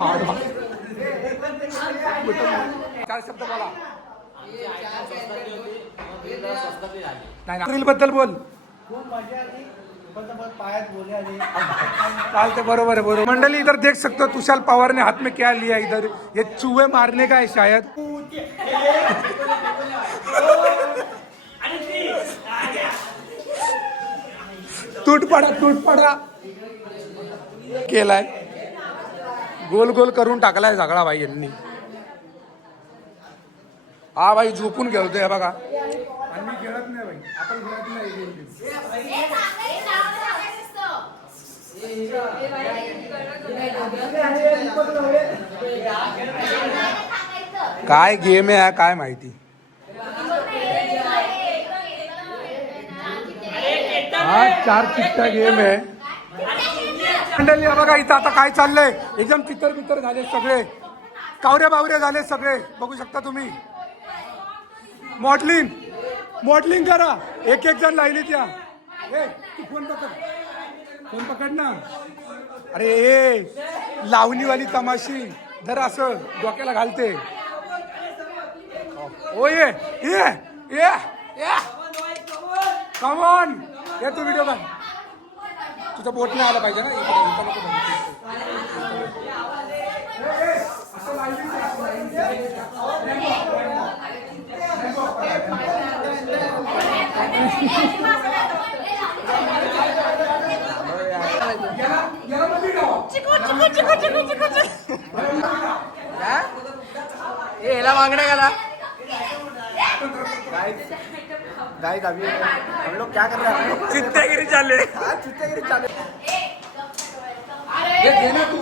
काय शब्द बोला नाही रील बद्दल बोल. चालते बरोबर है बरोबर. मंडली इधर देख सकते हो तुषार पवार ने हाथ में क्या लिया इधर. ये चूहे मारने का है शायद. टूट पडा केलाय. गोल गोल करून टाकलाय सगळा भाई यांनी. हा भाई झोपून खेळतोय बघा. आणि मी खेळत नाही भाई. आपण खेळत नाही. काय गेम आहे काय माहिती. हा 4 चिट्टा गेम आहे. मंडळी बघा इथं आता काय चाललंय. एकदम तितर झाले सगळे. कावरे बावरे झाले सगळे. बघू शकता तुम्ही. मॉडलिंग करा. एक जण लाईनीत या. तू फोन पकड ना. अरे लावणीवाली तमाशी जर असं डोक्याला घालते. ओ ये कम ऑन. ये तू व्हिडिओ बघ. तुझं बोट नाही आलं पाहिजे ना. याला मांगण्या गेला. गाइस अभी हम लोग क्या कर रहे हैं. चित्तेगिरी चालले. चित्तेगिरी चालू. ये देना तू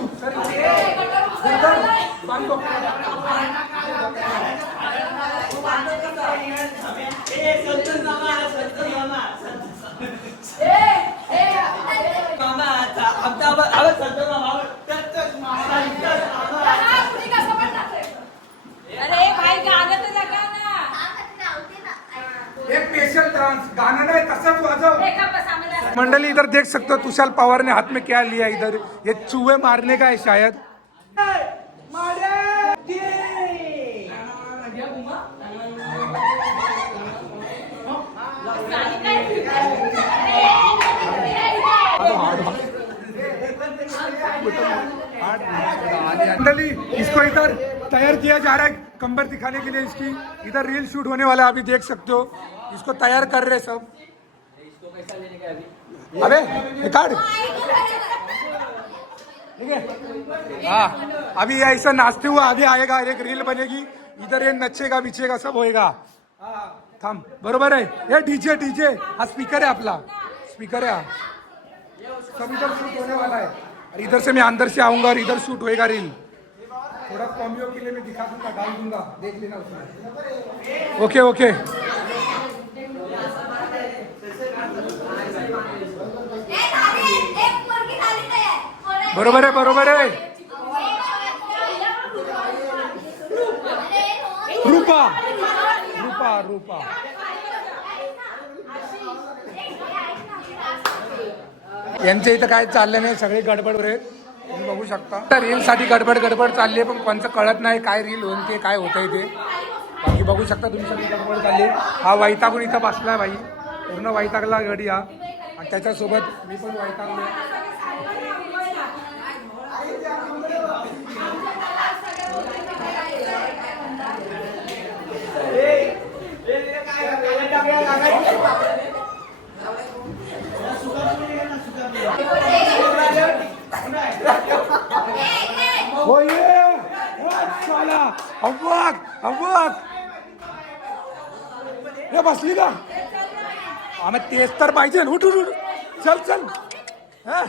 बांधो. गाना नहीं तसच वाजव. मंडली इधर देख सकते हो तुषार पवार ने हाथ में क्या लिया इधर. ये चूहे मारने का है शायद. मंडली इसको इधर तैयार किया जा रहा है कंबर दिखाने के लिए. इसकी इधर रील शूट होने वाला है. अभी देख सकते हो इसको तैयार कर रहे सब. अबे काट. ठीक है. हाँ अभी ऐसा नाचते हुआ अभी आएगा. एक रील बनेगी. इधर ये नचेगा बिचेगा सब होएगा. थांब बरोबर है. ये डीजे हा स्पीकर है आपला. स्पीकर है. सब इधर शूट होने वाला है. और इधर से मैं अंदर से आऊंगा और इधर शूट होएगा रील. थोड़ा कॉम्बियो के लिए मैं दिखा दूंगा डाल दूंगा. देख लेना उसमें. ओके बरोबर है रूपा यांच्या इथं काय चाललं नाही. सगळे गडबड आहेत. तुम्ही बघू शकता. रील साठी गडबड चालली आहे. पण कोणचं कळत नाही काय रील होते काय होतंय ते. बाकी बघू शकता तुम्ही सगळी गडबड चालली. हा वैतागून इथं बसलाय भाई. पूर्ण वैतागला गडी हा. आणि त्याच्यासोबत मी पण वैतागलो. हो ये साला अव्वाक हे बसली का. आम्ही तेच तर पाहिजे. उठ चल हा.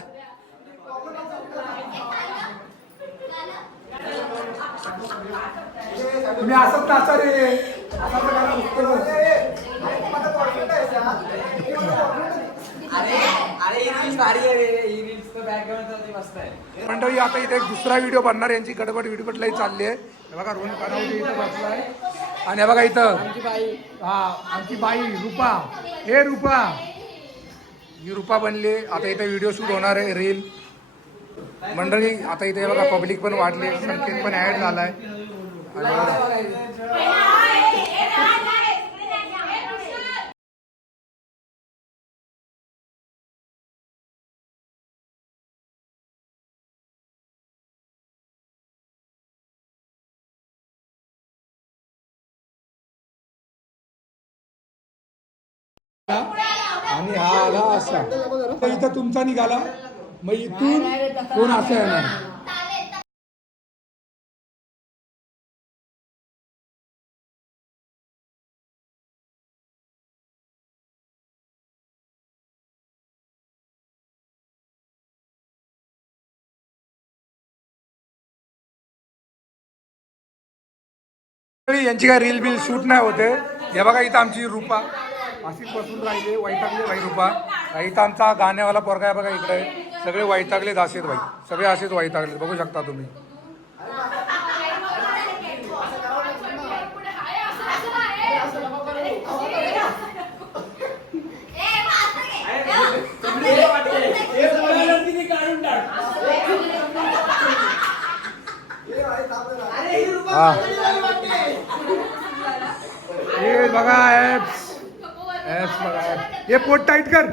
तुम्ही असंच नाचा रे. मंडळी आता इथे एक दुसरा व्हिडिओ बनणार. यांची गडबड लई चालली आहे. बघा रोहन कानावते इथं बसलाय. आणि बघा इथं आमची बाई रूपा. हे रूपा ही रूपा बनली. आता इथे व्हिडिओ शूट होणार आहे रील. मंडळी आता इथे बघा पब्लिक पण वाढली, संकेत पण ऍड झालाय. आणि आणि हा आला असा, तर इथं तुमचा निघाला, मग इथून कोण असं येणार. यांची काय रील बिल शूट नाही होते. हे बघा इथं आमची रूपा अशीच बसून राहिले, वैतागले भाई रूपा. इथं आमचा गाण्यावाला पोरगा आहे बघा इकडे, सगळे वैतागले असेच भाई, सगळे असेच वैतागले, बघू शकता तुम्ही. हा हे बघा ऍप्स बघा ऍप, हे पोट टाईट कर.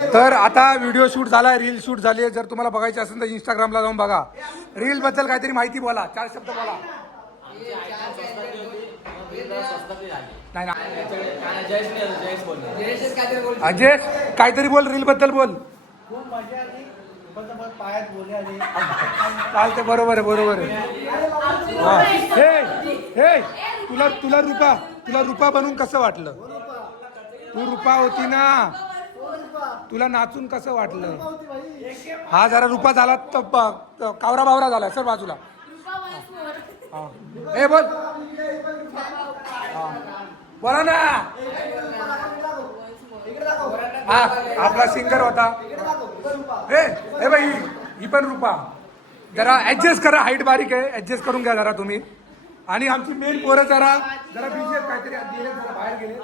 तर आता व्हिडिओ शूट झालाय, रील शूट झाली आहे. जर तुम्हाला बघायची असेल तर इंस्टाग्रामला जाऊन बघा. रील बद्दल काहीतरी माहिती बोला, 4 शब्द बोला. नाही ना अजय काहीतरी बोल, रील बद्दल बोल. चालते, बरोबर आहे, बरोबर आहे. हा हे तुला रूपा बनून कसं वाटलं? तू रूपा होती ना, तुला नाचून कसं वाटलं? हा जरा रूपा झाला तर कावरा बावरा झाला सर बाजूला. ए बोल, बोला ना. हा आपला सिंगर होता. ए बाई ही पण रूपा, जरा ऍडजस्ट करा, हाईट बारीक आहे, ऍडजस्ट करून घ्या जरा तुम्ही. आणि आमची मेन पोरं जरा बिझी आहेत, काहीतरी गेले, जरा बाहेर गेले.